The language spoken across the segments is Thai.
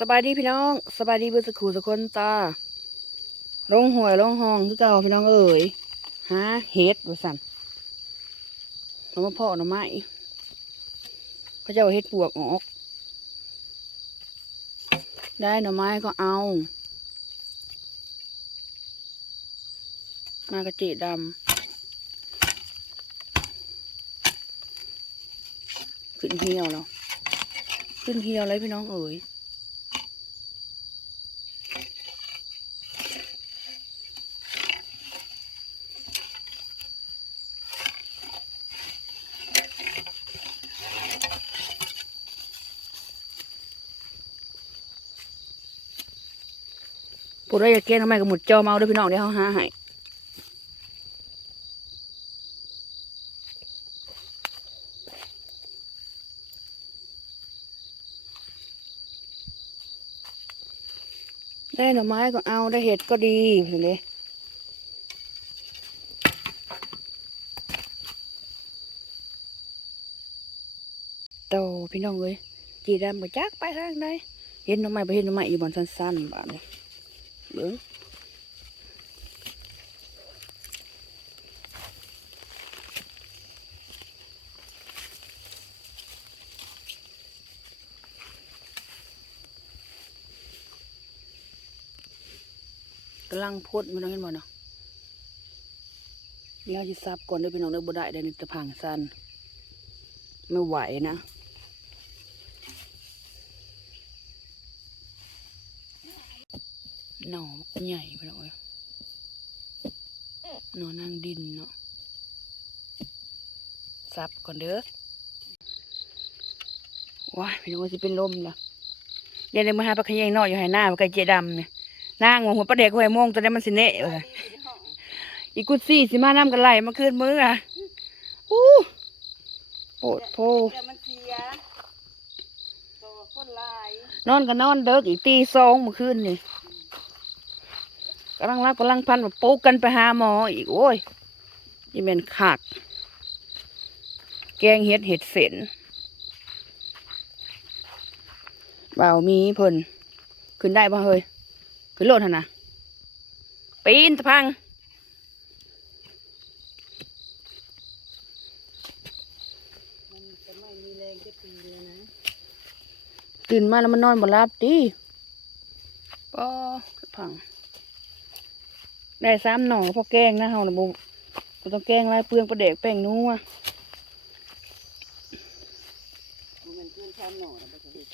สบายดีพี่น้องสบายดีเพื่อนสกูสกคนตาลงหวยลงห้องคือเก่าพี่น้องเอ๋ยหาเห็ดว่าสั่นเอามาเพาะหน่อไม้เขาจะเอาเห็ดปวกออก ได้หน่อไม้ก็เอา มากระเจดำขึ้นเหี่ยวแล้วขึ้นเหี่ยวเลยพี่น้องเอ๋ย ผู้ใดอยากเกณฑ์ทำไมกับหมุดจอเมาเด้วยพี่น้องเดี๋ยวเขาหาให้ได้หน่อไม้ก็เอาได้เห็ดก็ดีเห็นเลยโตพี่น้องเอ้ยจีดำไปจักไปทางใดเห็นหน่อไม้ไปเห็นหน่อไม้อยู่บอนสั้นๆบ้านนี้ เบิ้งกำลังพดมันองเห็นบ่เนาะเดี๋ยวจะซับก่อนเด้อพี่น้องเด้อบ่ได้เดี๋ยวนี้จะพังสั้นไม่ไหวนะ หน่อมันใหญ่พี่น้องเอ้ยหน่อนางดินเนาะซับก่อนเด้อว้ายพี่น้องสิเป็นลมละเดี๋ยวนี้มาหาปลาขยงนอกอยู่ให้หน้าปลาไก่เจดำเนี่ยนางหัวปลาเด็กหัวโมงตอนนี้มันสิเนะเลยอีกุดซี่สิมาน้ำกันไหลมาคืนมืออะอู้โปดโพแต่มันเสียโตคนหลายนอนก็นอนเด็กอีกตีสองเมื่อคืนนี่กำลังรับกำลังพันแบบปุ๊กกันไปหาหมออีกโอ้ยยี่เป็นขากแกงเห็ดเห็ดเส้นเบามีเพิ่นขึ้นได้ป่ะเฮ้ยขึ้นโลดหนะปีนตะพังมันจะไม่มีแรงจะปีเลยนะตื่นมาแล้วมันนอนบ่หลับดิปอพัง ได้สามหน่อพอแกงนะเฮาน่ะบ่บ่ต้องแกงลายเปลืองประเดกแป้งนัว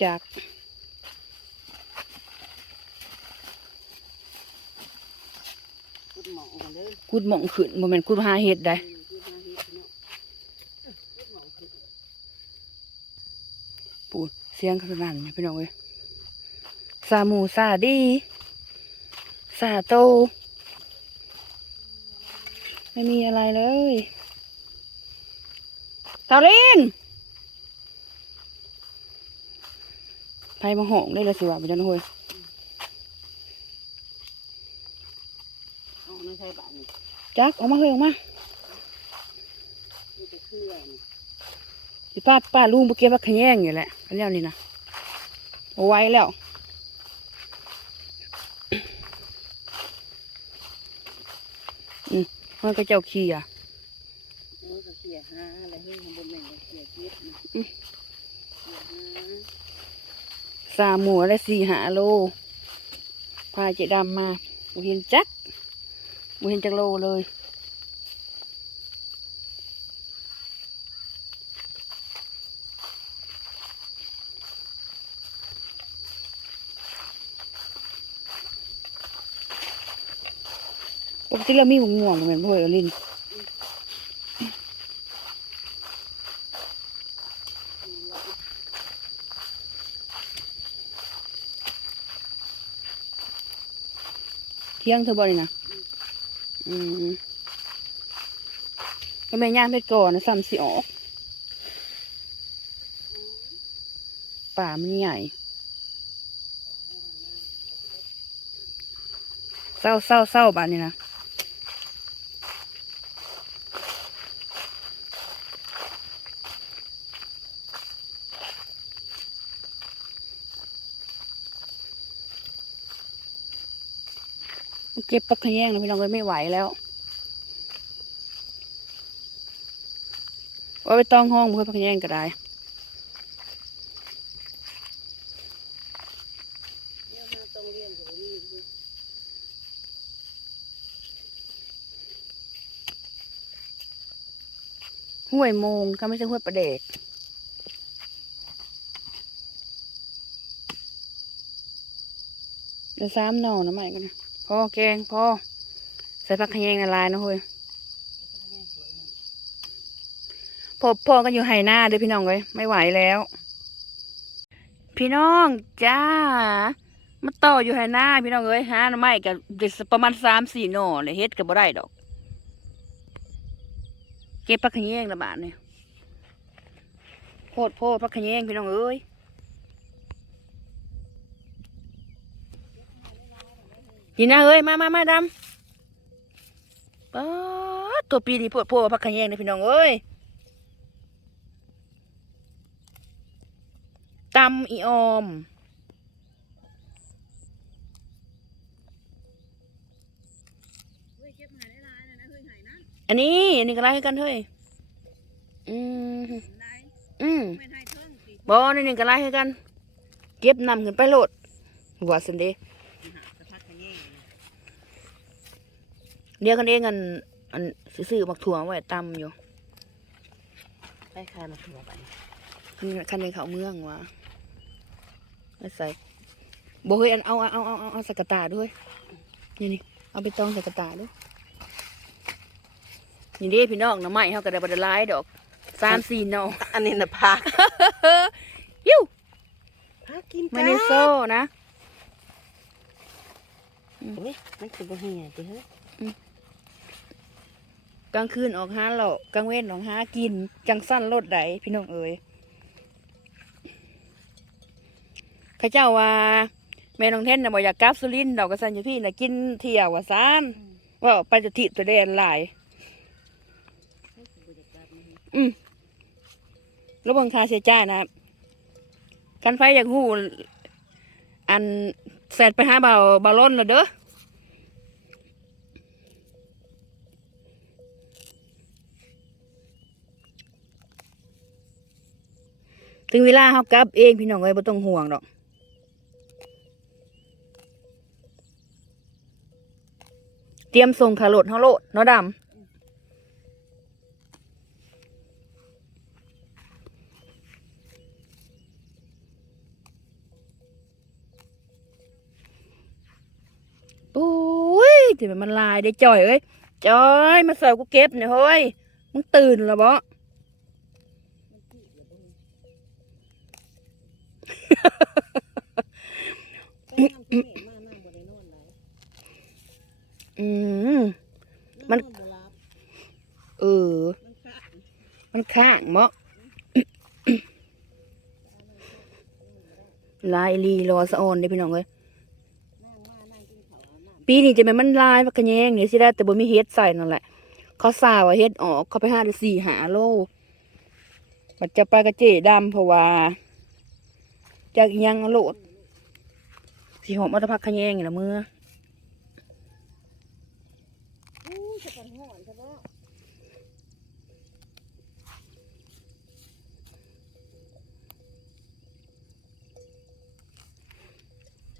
จากพุดหมอกันเด้อกุดหม่องขึ้นบ่แม่นกุดหาเห็ดได้ปูเสียงขนาดนี้พี่น้องเอ้ยซาหมูซาดีซาโต ไม่มีอะไรเลยตาลินไปมาหองได้เลยสิวะไปจันโฮยเอาไม่ใช่บ้านนี่จักออกมาเฮ้ยออกมามีแต่เครือนี่สิป้าป้าลุงไปเก็บว่าขะแยงอยู่แหละอันแล้วนี่นะเอาไว้แล้วอืม มันก็เจ้าขี้อะเออเขาเสียหาอะไรให้ทำบนแม่งเสียเจ็บนะอืมเสียหาสามหมูและสี่หาโล พาเจดำมาบุเห็นจักบุเห็นจักโลเลย ปกติเรามีหง่วงเหมือนพ่อยอลินเที่ยงเธอบอกเลยนะ อืมก็แม่ย่างไปก่อนนะซ้ำสิออก ป่ามันใหญ่เศร้าเศร้าเศร้าบ้านนี้นะ เก็บปักขะแยงนะพี่น้องเอ้ยไม่ไหวแล้วว่าไปต้องห้องเพื่อปักขะแยงก็ได้เดี๋ยวมาต้องเรียนกับนี่ห้วยโมงก็ไม่ใช่ห้วยประเดกเดี๋ยวซ้ำหน่อนะใหม่กันนะ อแกงพ่อใส่ผักขะแยงในลายนะเฮ้ยพ่อพ่อก็อยู่ไหหน้าเด้อพี่น้องเลยไม่ไหวแล้ว พี่น้องจ้ามาต่ออยู่ไหหน้าพี่น้องเอ้ยหาหน่อไม้กับประมาณสามสี่หน่อเลยเฮ็ดกับบ่ได้ดอก เก็บผักขะแยงละบาทเนี่ยโพดโพดผักขะแยงพี่น้องเอ้ย ยีน่าเอ้ยมามามาดำป๊าตัวปีดีโพดโพดผักขะแยงนี่ยพี่น้องเอ้ยตำอีออมอันนี้อันนี้ก็ไล่กันเฮ้ยอืมอืมบอนี่นี่ก็ไล่ให้กัน เก็บนำขึ้นไปโหลดหัวสันเด หาสะพัดขะแยง เดี๋ยวกันเองอันอันซื้อๆมักถั่วไว้ตำอยู่ไปคามาถั่วไปคันคันในเขาเมืองวะไม่ใส่บอกเฮ้ยอันเอาเอาเอาเอาเอาเอาใสกระตาด้วยนี่นี่เอาไปตองใสกระตาด้วยนี่เด้พี่น้องหน้ำไม้เขาก็ได้บไดหลายดอกสามสี่หน่ออันนี้นะพักยิ้วพักกินไม่ได้โซ่นะนี่มันคือบ่เหี่ยติเฮ้ย กลางคืนออกหาเหล่ากลางเว้นออกหากินจังสั้นรถไดพี่น้องเอ๋ยเข้าเจ้าว่าแม่น้องเทนน่ะบอกอยากกลับสุรินทร์ดอกกระสันอยู่พี่น่ะกินเที่ยวว่าซานว่าไปจะทิตัวเดนหลาย อืมแล้วเบังค่าใช้จ่ายนะกันไฟอยากหูอันแสดไปหาเบาเบาล้นและเด้อ ถึงเวลาเขากลับเองพี่น้องเอ้ยบ่ต้องห่วงดอกเตรียมส่งขาโหลดเฮาโลดเนาะดำโอ้ยจะเป็นมันลายได้จ่อยเอ้ยจ่อยมาเสิร์ฟกูเก็บเนี่ยเฮ้ยมึงตื่นแล้วบ่ ไปน้ำที่นี่มานั่งบ่ได้น อืมมัน เออ มันขาดมันข้างบ่ลายลีรอสะออนเด้พี่น้องเอ้ยปีนี้จะเป็นมันลายพักกะแยงนี่ยสิได้แต่บ่มีเฮ็ดใส่นั่นแหละ เขาสาวเฮ็ดออกเขาไปห้าสี่หาโลบัดจะไปกระเจดำเพราะว่า จากอิหยังเอาโลดสิหอมมาแตะพักขะแยงนี่ละมืออู้จะกันห่อนซะบ่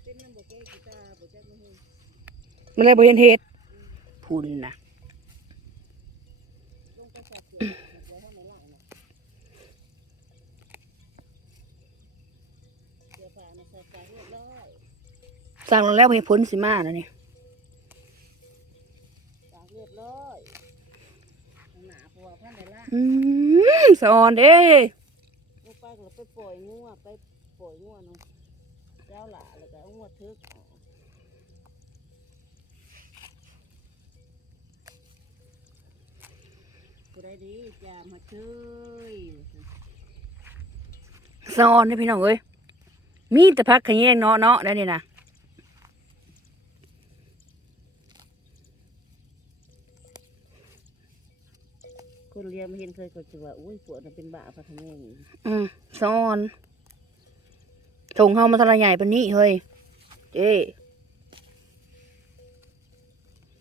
เป็นน้ำบ่แก้กีตาร์บ่จักมื้อมันเลยบ่เห็นเฮ็ดพุ่นนะ ลงไปสับเสือไว้ข้างในหลังน่ะเสื้อผ้าน่ะใส่ใจเรียบร้อย สั่งลงแล้วบ่เห็นผลสิมาแล้วนี่ตากเรียบร้อยหนาเพราะว่าพันได้ละอืมสะออนเด้ลงไปก็ไปปล่อยงัวไปปล่อยงัวเนาะเจ้าหล่าแล้วก็เอางัวทึกออกผู้ใดดีจะมาเชยสะออนเด้พี่น้องเอ้ยมีแต่พักขะแยงเนาะเนาะได้นี่นะ คนเรียนมาเห็นเคยก็จะว่าอุ้ยปวดมันเป็นบ้าพัฒนาอย่างนี้อืมสะออนส่งเฮามาทลายใหญ่ปานนี้เฮ้ยเจ้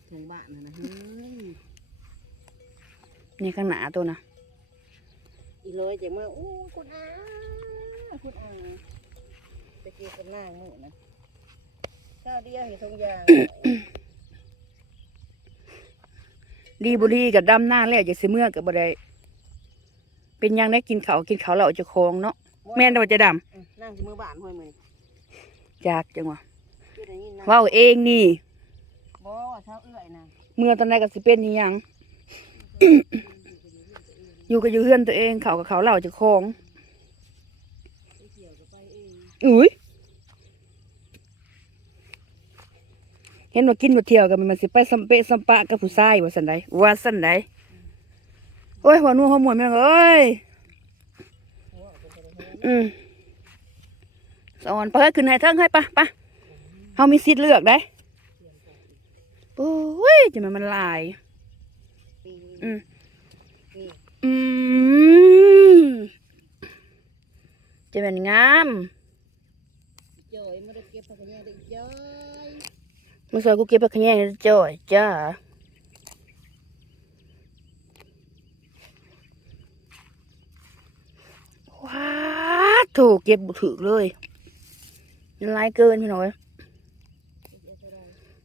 ทางบ้านนะนะเฮ้ยนี่ข้างหน้าตัวนะอีร้อยจะมาโอ้คุณอาคุณอาตะกี้กันหน้ามือนะข้าวเดียวเห็นทงยาง ดีบุรีกับดำหน้าแล้วจะสิเมื่อกับบ่ได้เป็นหยังได้กินเขาวกินเขาวเราจะคองเนาะแม่นว่าจะดอืมนั่งที่มือบ้านห้อยมือำจากจังหวะคือได้ยินนะเว้าเองนี่ บ่เช้าเอื้อยนะเมื่อตอนไหนก็สิเป็นอีหยัง อยู่ก็อยู่เฮือนตัวเองเขากับเขาเราจะคองไปเที่ยวก็ไปเองอุ้ย เห็นว่ากินว่าเที่ยวกันมันสิไปสัมเปะสัมปะกับผู้ชายว่าสันใดว่าสันใดโอ้ยหัวนัวหัวหมวนแม่งเอ้ยอืมสอนไปเฮ้ยขึ้นให้เทิงให้ปะปะเฮามีสิทธิ์เลือกได้โอ้ยจะมันมันลายอืมอืมจะเป็นงามจอยม่ได้เก็บผักกระแยงได้จอย มาสอยกูเก็บผักขะแยงจ่อยจ้าว้าถูกเก็บบุถือเลยมันหลายเกินพี่น้อย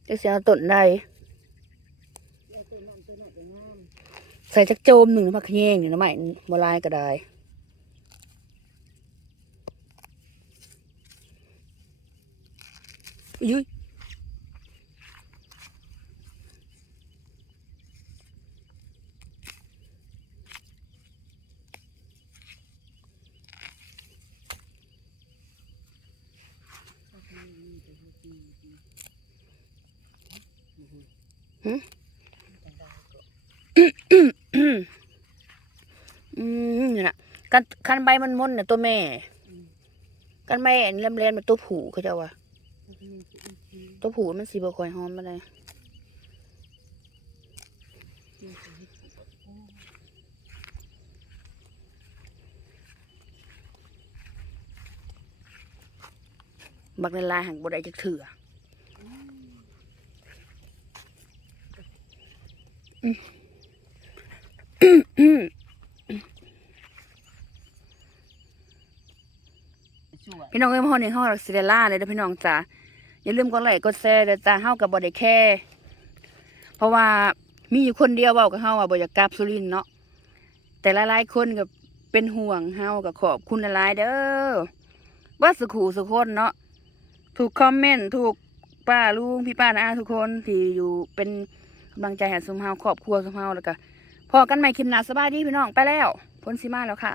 เจะเสียต้นใดเอาตัวนั้นตัวนั้นก็งามใส่จักโจมหนึ่งผักขะแยงนี่นะไม่บ่หลายก็ได้อุ้ย อืมนี่นะกันคันใบมันมนเนี่ยตัวแม่ กันใบอันเล่มเล่นมันตัวผูเขาจะว่าตัวผูมันสีบคอยหอมอะไร บักในลายหังบดได้จักเถื่ออืมสวยพี่น้องเอ้ยมาฮอดในห้องซิเดล่าเลยเด้อพี่น้องจ๋าอย่าลืมกดไลค์กดแชร์เด้อจ้าเฮากับบ่ได้แค่เพราะว่ามีอยู่คนเดียวเว้ากับเฮาว่าบ่อยากกลับสุรินทร์เนาะแต่หลายๆคนก็เป็นห่วงเฮาก็ขอบคุณหลายๆเด้อว่าสุขูสุคนเนาะ ถูกคอมเมนต์ถูกป้าลุงพี่ป้าน้าทุกคนที่อยู่เป็นกำลังใจให้สมเฮาครอบครัวสมเฮาแล้วก็พอกันใหม่คลิปหน้าสบายดีพี่น้องไปแล้วพ้นซีมาแล้วค่ะ